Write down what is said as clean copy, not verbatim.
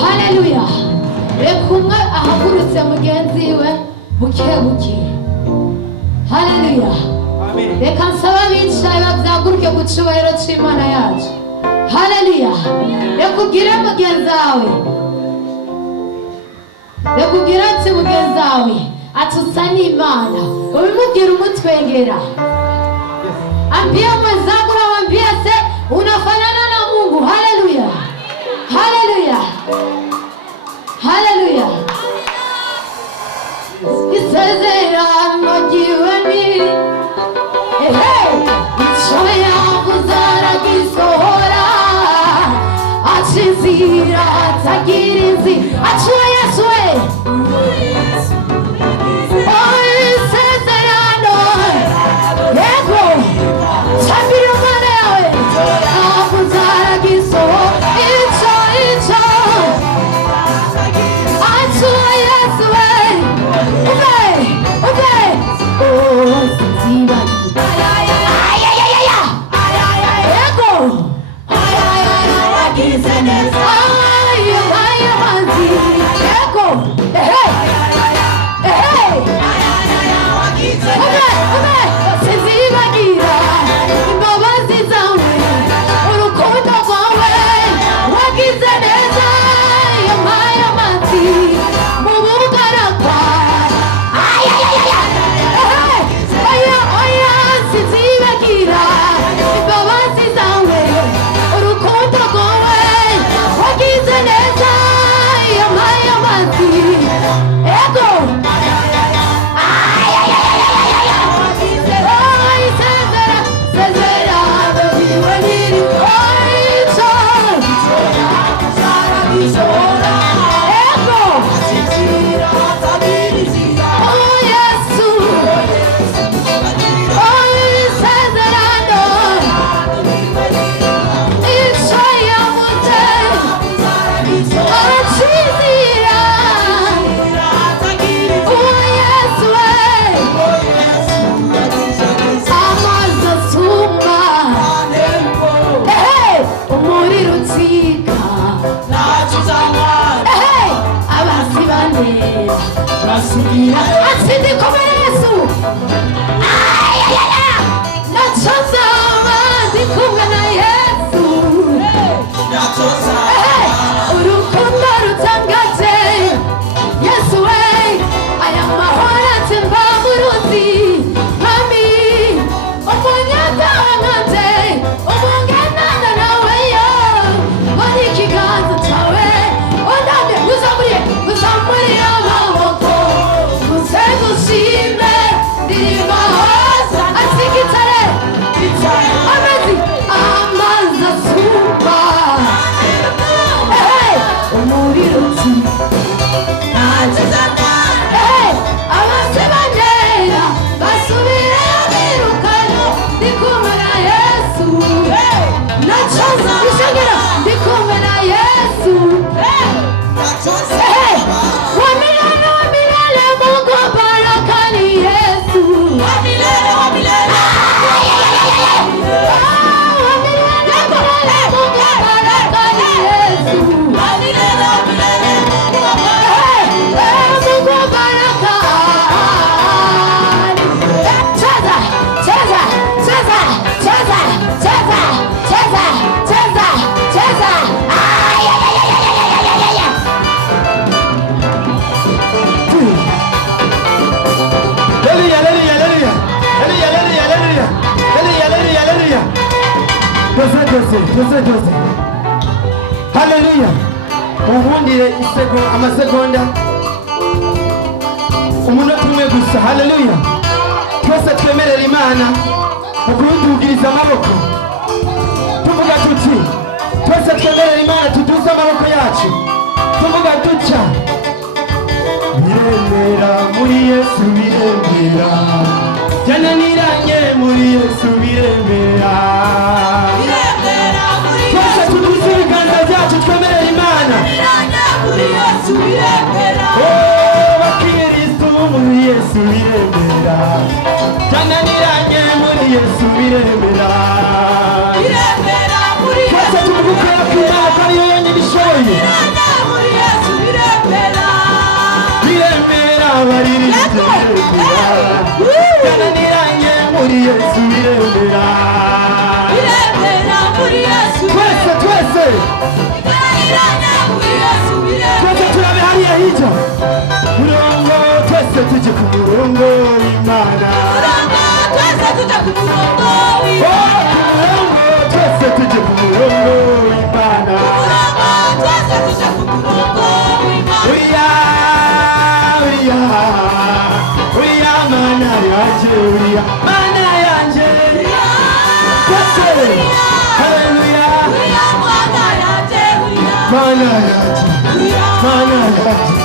haleluya. Reka umwe ahagurutse mugenzi we bukebuke. Haleluya. Reka nsaba abicaye bazaguruke ku cyubahiro cy'Imana yacu. Haleluya. Reka ubwire mugenzi wawe, reka ubwire ati mugenzi wawe ati usa n'Imana, ubimubwira umutwengera. Ambia mwenzako na wambia se unafanana na Mungu. Haleluya. Haleluya. Haleluya. Isezerano jiweni ichoya kuzara gisohora achizira atagirizi achwa Yesu Jose. Haleluya. Uhundire amasegonda umunota umwe gusa. Haleluya. Twese twemerera Imana ukudugiriza amaboko tuvuga tuti, twese twemerera Imana tuduze amaboko yacu tuvuga duca biremera muri Yesu, biremera byananiranye muri Yesu, biremera. Twese tuduze ibiganza byacu twemerera Imana muri Yesu, biremera. Bakristo muri Yesu, biremera byananiranye muri Yesu, biremera. Twese tuvuga ko Imana ari yo yonyine Yesu biremera biremera muri Yesu twese twese twese turabe hariya hirya murongo twese tujye ku murongo w'Imana twese tujya ku murongo w'Imana twese tujye ku murongo w'Imana twese tujya ku murongo w'Imana uriya mana yanje uriya mana yanje twese haleluya mana yanje mana yanje mana yanje